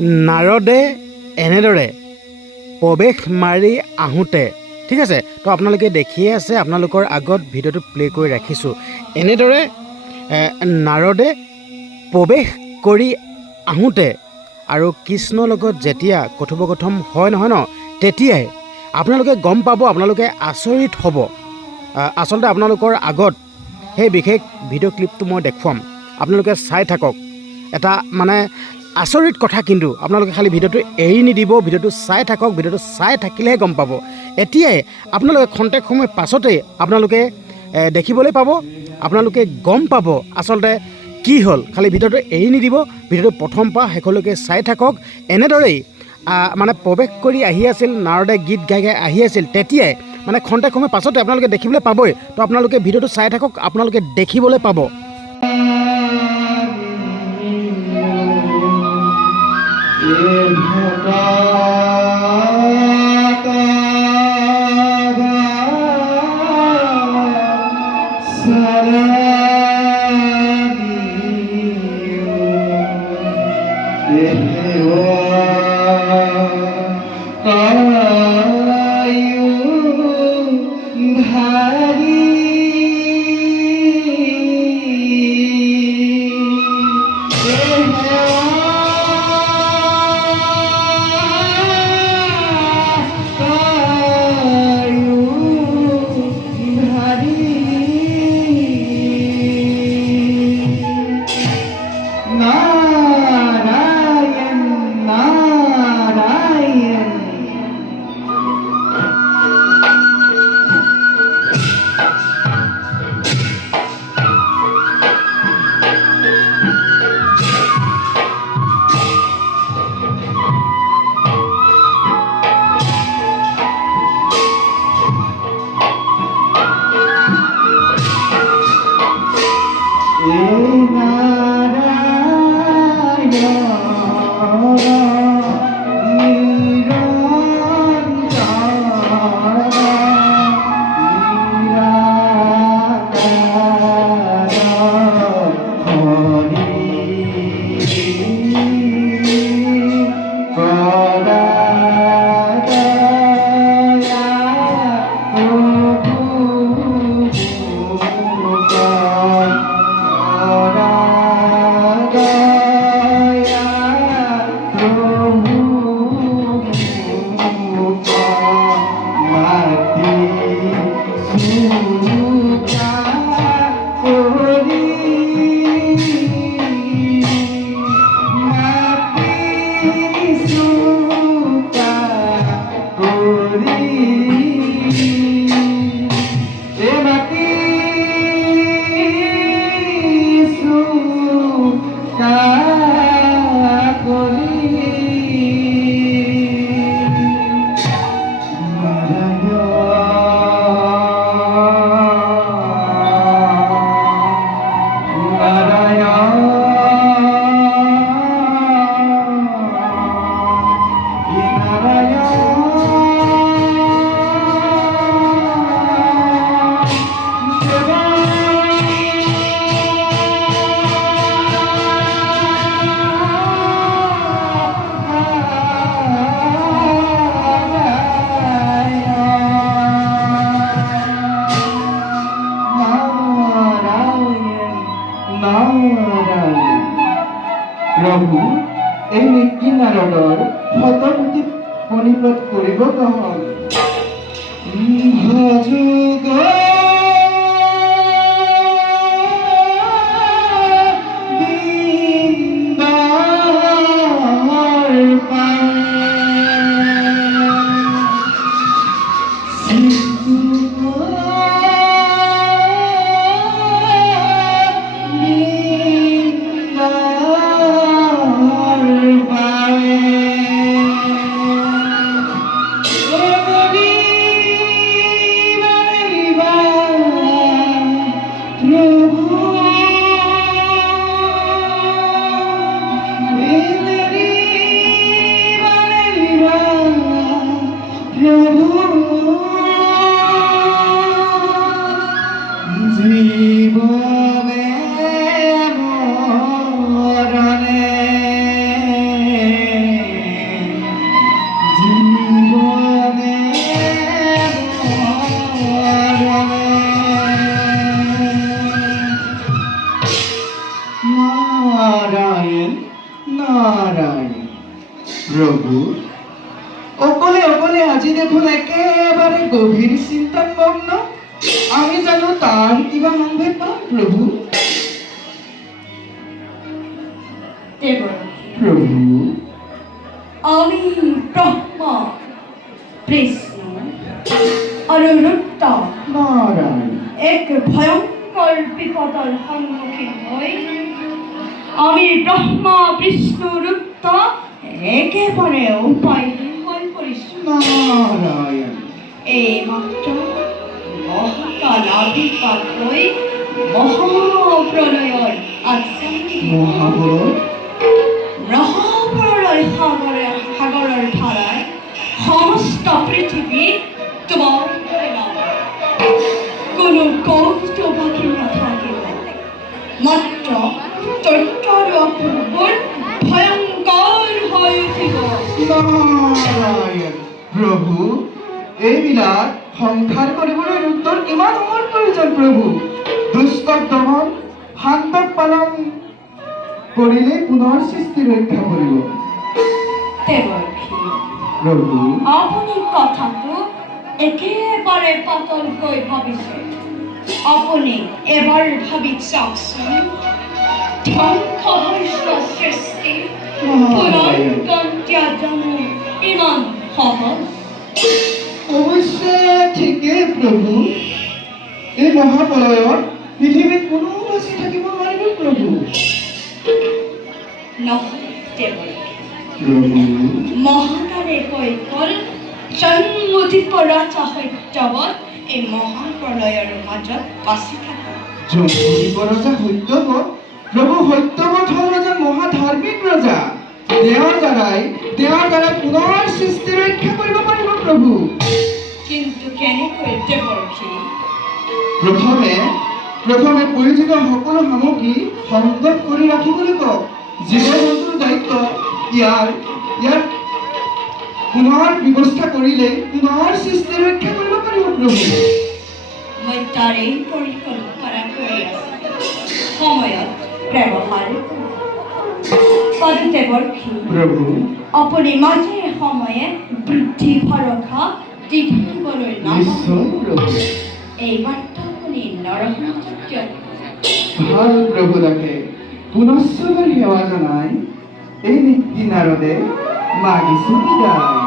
নাৰদে এনেদৰে প্ৰৱেশ মাৰি আহোঁতে, ঠিক আছে, তো আপোনালোকে দেখিয়ে আছে, আপোনালোকৰ আগত ভিডিঅ'টো প্লে' কৰি ৰাখিছোঁ। এনেদৰে নাৰদে প্ৰৱেশ কৰি আহোঁতে আৰু কৃষ্ণৰ লগত যেতিয়া কথোপকথন হয় নহয় ন, তেতিয়াই আপোনালোকে গম পাব, আপোনালোকে আচৰিত হ'ব। আচলতে আপোনালোকৰ আগত সেই বিশেষ ভিডিঅ' ক্লিপটো মই দেখুৱাম, আপোনালোকে চাই থাকক। এটা মানে আচৰিত কথা, কিন্তু আপোনালোকে খালি ভিডিঅ'টো এৰি নিদিব, ভিডিঅ'টো চাই থাকক, ভিডিঅ'টো চাই থাকিলেহে গম পাব। এতিয়াই আপোনালোকে খন্তেক সময় পাছতেই আপোনালোকে দেখিবলৈ পাব, আপোনালোকে গম পাব আচলতে কি হ'ল। খালি ভিডিঅ'টো এৰি নিদিব, ভিডিঅ'টো প্ৰথম পৰা শেষলৈকে চাই থাকক। এনেদৰেই মানে প্ৰৱেশ কৰি আহি আছিল, নাৰদে গীত গাই গাই আহি আছিল, তেতিয়াই মানে খন্তেক সময় পাছতে আপোনালোকে দেখিবলৈ পাবই। তো আপোনালোকে ভিডিঅ'টো চাই থাকক, আপোনালোকে দেখিবলৈ পাব। প্ৰভু এই নীতি নাৰদৰ শতমুখী পণিপত কৰিব গ্ৰহণ ভজুগ নাৰায়ণ প্ৰভু অকলে অকলে আজি দেখোন একেবাৰে গভীৰ চিন্তাত মগ্ন আমি জানো তাৰ কিবা সম্ভেদ পাম প্ৰভু প্ৰভু আমি ব্ৰহ্মা কৃষ্ণ আৰু ৰুদ্ৰ নাৰায়ণ এক ভয়ঙ্কৰ বিপদৰ সন্মুখীন হৈ আমি ব্ৰহ্মা বিষ্ণু ৰুদ্ৰ একেবাৰে উপায়হীন হৈ পৰিছোঁ নাৰায়ণ এইমাত্ৰ মহাকাল আবিৰ্ভাৱ হৈ মহাপ্ৰলয়ৰ আগজাননী মহাবল মহাপ্ৰলয় সাগৰৰ ধাৰাই সমস্ত পৃথিৱী তোমাৰ কোনো কৌতুক বাকী নাথাকিব মাত্ৰ তথ্য আৰু অপূৰ্বৰ ভয়ংকৰ হৈ উঠিব নাৰায়ণ প্ৰভু এইবিলাক সংসাৰ কৰিবলৈ ৰুদ্ৰৰ কিমান সময়ৰ প্ৰয়োজন প্ৰভু দুষ্টক দমন শান্তক পালন কৰিলে পুনৰ সৃষ্টি ৰক্ষা কৰিব দেৱৰ্ষী প্ৰভু আপুনি কথাটো একেবাৰে পাতলকৈ ভাবিছে আপুনি এবাৰ ভাবি চাওকচোন ধ্বংস হৈছে সৃষ্টি পুনৰ্গণ জানো ইমান সহজ অৱশ্যে ঠিকেই প্ৰভু এই মহাপ্ৰলয়ত পৃথিৱীত কোনো বাচি থাকিব নোৱাৰিব প্ৰভু নহয় দেৱৰ্ষী প্ৰভু মহাকালে কৈ গ'ল জন্মোদিত ৰজা সত্যৱত এই মহাপ্ৰলয়ৰ মাজত বাচি থকা জম্বুদ্বীপ ৰজা সত্যৱত প্ৰভু সত্যৱত হ'ল এজন মহাধাৰ্মিক ৰজা তেওঁৰ দ্বাৰাই পুনৰ সৃষ্টি ৰক্ষা কৰিব পাৰিব প্ৰভু কিন্তু কেনেকৈ দেৱৰ্ষী প্ৰথমে প্ৰয়োজনীয় সকলো সামগ্ৰী সংগ্ৰহ কৰি ৰাখিবলৈ কওক জীৱ জন্তুৰ দায়িত্ব ইয়াৰ পুনৰ ব্যৱস্থা কৰিলে পুনৰ সৃষ্টি ৰক্ষা কৰিব পাৰিব প্ৰভু মই তাৰেই পৰিকল্পনা কৰি আছোঁ সময়ত ব্যৱহাৰ কৰোঁ দেৱৰ্ষী প্ৰভু আপুনি মাজে সময়ে বৃদ্ধি ভৰসা দি থাকিবলৈ নিশ্চয় প্ৰভু এই বাৰ্তা শুনি নৰসিংহ ভাল প্ৰভু দাসে পুনশ্চবাৰ সেৱা জনাই এই নীতি নাৰদে মাগিছো বিদায়